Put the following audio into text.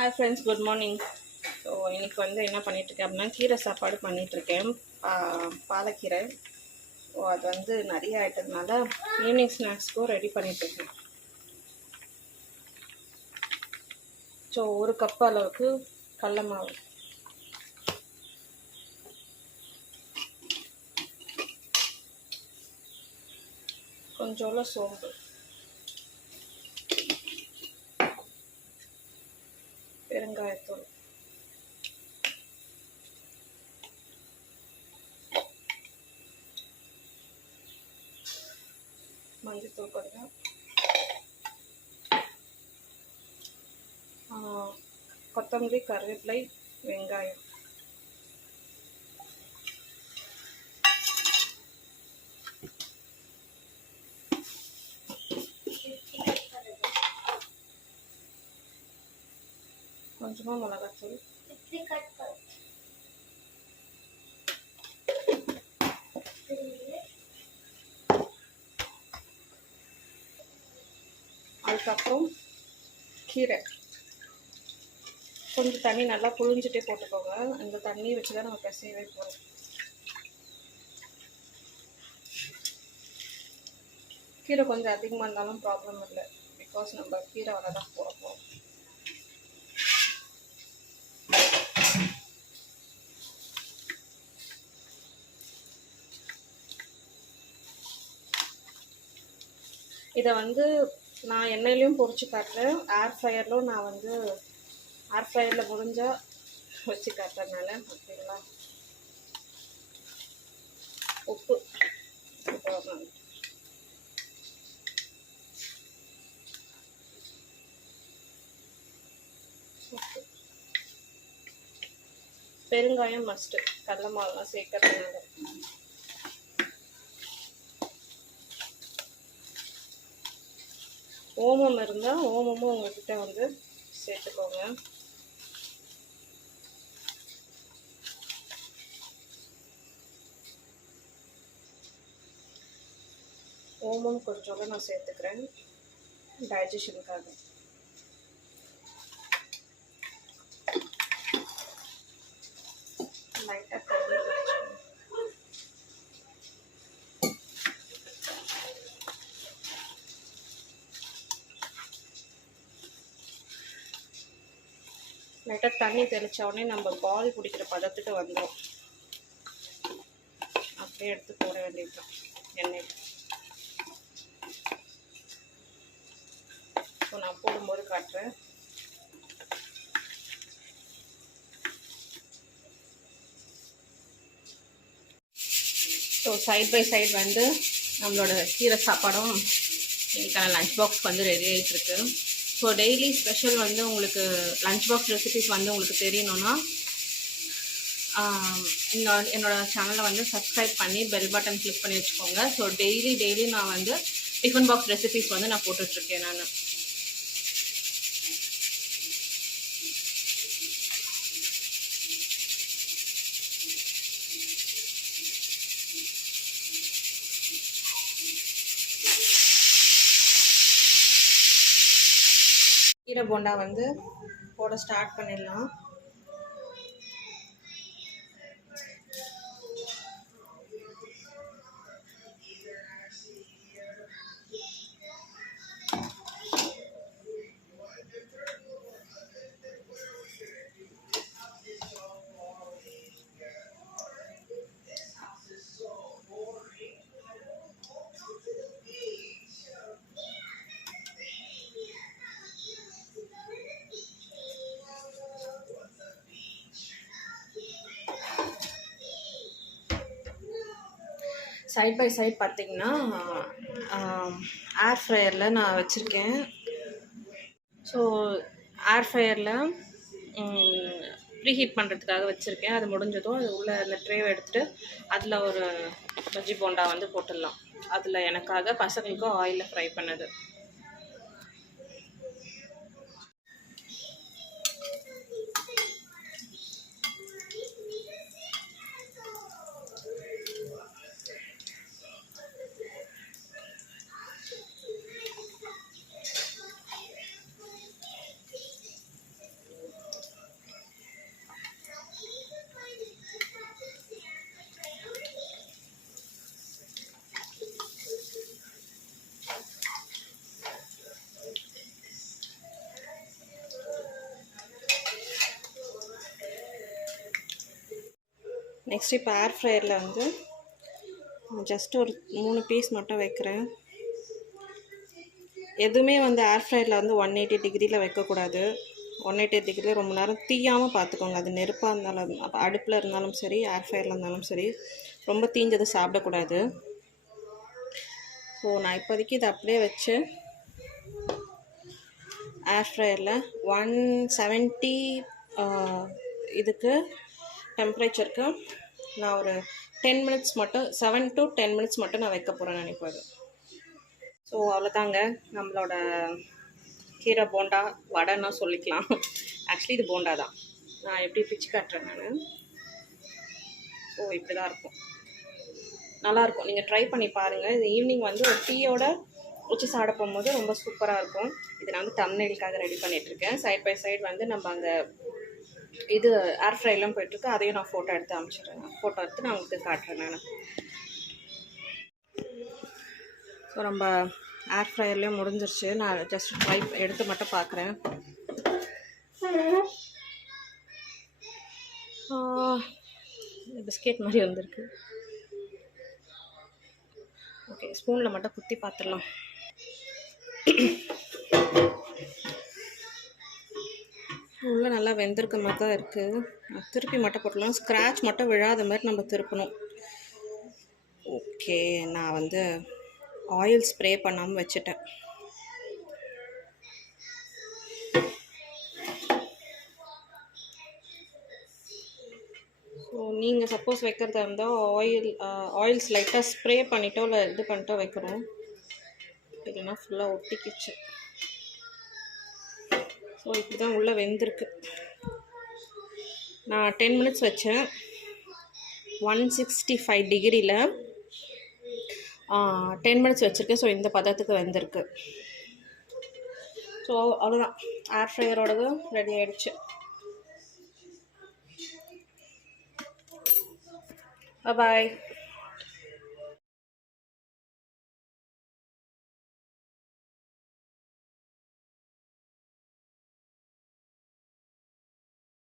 Hi friends, good morning. So இன்றைக்கி வந்து என்ன பண்ணிகிட்ருக்கேன் அப்படின்னா, கீரை சாப்பாடு பண்ணிகிட்ருக்கேன். பாலக்கீரை. ஸோ அது வந்து நிறைய ஆயிட்டதுனால ஈவினிங் ஸ்நாக்ஸ்க்கும் ரெடி பண்ணிகிட்ருக்கேன். ஸோ 1 கப் அளவுக்கு கடல மாவு, கொஞ்சோல சோம்பு, பெருங்காயத்தூள், மஞ்சத்தூள் கொஞ்சம், கொத்தமல்லி, கருவேப்பிலை, வெங்காயம், கொஞ்சமாக மிளகாத்தூள், அதுக்கப்புறம் கீரை கொஞ்சம் தண்ணி நல்லா புழிஞ்சிட்டே போட்டுக்கோங்க. அந்த தண்ணி வச்சு தான் நம்ம பிசையவே போகிறோம். கீரை கொஞ்சம் அதிகமாக இருந்தாலும் ப்ராப்ளம் இல்லை, பிகாஸ் நம்ம கீரை வர தான் போட போகிறோம். இதை வந்து நான் எண்ணெயிலையும் பொரிச்சு காட்டுறேன், ஏர் ஃப்ரையரில் நான் வந்து ஏர் ஃப்ரையரில் முடிஞ்சால் வச்சு காட்டுறதுனால. ஓகேங்களா? உப்பு பெருங்காயம் மஸ்ட்டு, கடலை மாவுலாம் சேர்க்கறதுனால. ஓமம் இருந்தால் ஓமமும் உங்கள்கிட்ட வந்து சேர்த்துக்கோங்க. ஓமம் கொஞ்சோட நான் சேர்த்துக்கிறேன், டைஜஷனுக்காக. லைட்டாக தண்ணி லைட்டாக தண்ணி தெளித்த உடனே நம்ம பால் குடிக்கிற பதத்துக்கு வந்துடும். அப்படியே எடுத்து போட வேண்டியதுதான் எண்ணெய். ஸோ நான் போடும்போது காட்டுறேன். ஸோ சைட் பை சைட் வந்து நம்மளோட கீரை சாப்பாடும் இன்னைக்கான லஞ்ச் பாக்ஸ் வந்து ரெடி ஆகிட்டுருக்கு. ஸோ டெய்லி ஸ்பெஷல் வந்து உங்களுக்கு லஞ்ச் பாக்ஸ் ரெசிபிஸ் வந்து உங்களுக்கு தெரியணும்னா என்னோடய சேனலை வந்து சப்ஸ்கிரைப் பண்ணி பெல் பட்டன் கிளிக் பண்ணி வச்சுக்கோங்க. ஸோ டெய்லி நான் வந்து டிஃபன் பாக்ஸ் ரெசிபிஸ் வந்து நான் போட்டுட்ருக்கேன். நான் கீரை போண்டா வந்து போட ஸ்டார்ட் பண்ணிடலாம். சைட் பை சைட் பார்த்திங்கன்னா ஏர் ஃப்ரையரில் நான் வச்சுருக்கேன். ஸோ ஏர் ஃப்ரையரில் ப்ரீஹீட் பண்ணுறதுக்காக வச்சுருக்கேன். அது முடிஞ்சதும் அது உள்ள அந்த ட்ரேவை எடுத்துகிட்டு அதில் ஒரு பஜ்ஜி போண்டா வந்து போட்டுடலாம். அதில் எனக்காக பசங்களுக்கும் ஆயிலில் ஃப்ரை பண்ணது. நெக்ஸ்ட் இப்போ ஏர் ஃப்ரையரில் வந்து ஜஸ்ட் ஒரு 3 பீஸ் மட்டும் வைக்கிறேன். எதுவுமே வந்து ஏர் ஃப்ரையரில் வந்து 180 டிகிரியில் வைக்கக்கூடாது. 180 டிகிரியில் ரொம்ப நேரம் தீயாமல் பார்த்துக்கோங்க. அது நெருப்பாக இருந்தாலும், அப்போ அடுப்பில் இருந்தாலும் சரி, ஏர் ஃப்ரையரில் இருந்தாலும் சரி, ரொம்ப தீஞ்சது சாப்பிடக்கூடாது. ஸோ நான் இப்போதைக்கு இதை அப்படியே வச்சு ஏர் ஃப்ரையரில் 170 இதுக்கு டெம்பரேச்சருக்கு நான் ஒரு 10 மினிட்ஸ் மட்டும் 7 to 10 மினிட்ஸ் மட்டும் நான் வைக்க போகிறேன் நினைப்பது. ஸோ அவ்வளோதாங்க நம்மளோட கீரை போண்டா வடைன்னா சொல்லிக்கலாம். ஆக்சுவலி இது போண்டா தான். நான் எப்படி பிச்சு காட்டுறேன் நான். ஸோ இப்படி தான் இருக்கும். நல்லாயிருக்கும். நீங்கள் ட்ரை பண்ணி பாருங்கள். இது ஈவினிங் வந்து ஒரு டீயோட வச்சு சாப்பிட போகும்போது ரொம்ப சூப்பராக இருக்கும். இது நான் வந்து தம்ப்நெயிலுக்காக ரெடி பண்ணிகிட்ருக்கேன். சைட் பை சைடு வந்து நம்ம அங்கே இது ஏர் ஃப்ரைலாம் போயிட்டுருக்கு. அதையும் நான் ஃபோட்டோ எடுத்து அனுப்பிச்சிடுறேன். ஃபோட்டோ எடுத்து நான் உங்களுக்கு காட்டுறேன் நான். ஸோ நம்ம ஏர் ஃப்ரையர்லேயும் முடிஞ்சிருச்சு. நான் ஜஸ்ட் ட்ரை எடுத்து மட்டும் பார்க்குறேன். பிஸ்கெட் மாதிரி வந்திருக்கு. ஓகே, ஸ்பூனில் மட்டும் குத்தி பார்த்துடலாம். உள்ளே நல்லா வெந்திருக்க மாதிரி தான் இருக்குது. திருப்பி மட்டும் போட்டுடலாம். ஸ்க்ராட்ச் மட்டும் விழாத மாதிரி நம்ம திருப்பணும். ஓகே, நான் வந்து ஆயில் ஸ்ப்ரே பண்ணாமல் வச்சுட்டேன். ஸோ நீங்கள் சப்போஸ் வைக்கிறதா இருந்தால் ஆயில்ஸ் லைட்டாக ஸ்ப்ரே பண்ணிட்டோ இல்லை இது பண்ணிட்டோ வைக்கணும். இல்லைன்னா ஃபுல்லாக ஒட்டிக்கிச்சு. ஸோ இப்படி தான் உள்ளே வெந்திருக்கு. நான் 10 மினிட்ஸ் வச்சேன் 165 டிகிரியில் 10 மினிட்ஸ் வச்சுருக்கேன். ஸோ இந்த பதத்துக்கு வெந்திருக்கு. ஸோ அவ்வளோதான், ஏர் ஃப்ரையரோடது ரெடி ஆகிடுச்சு. பாய்.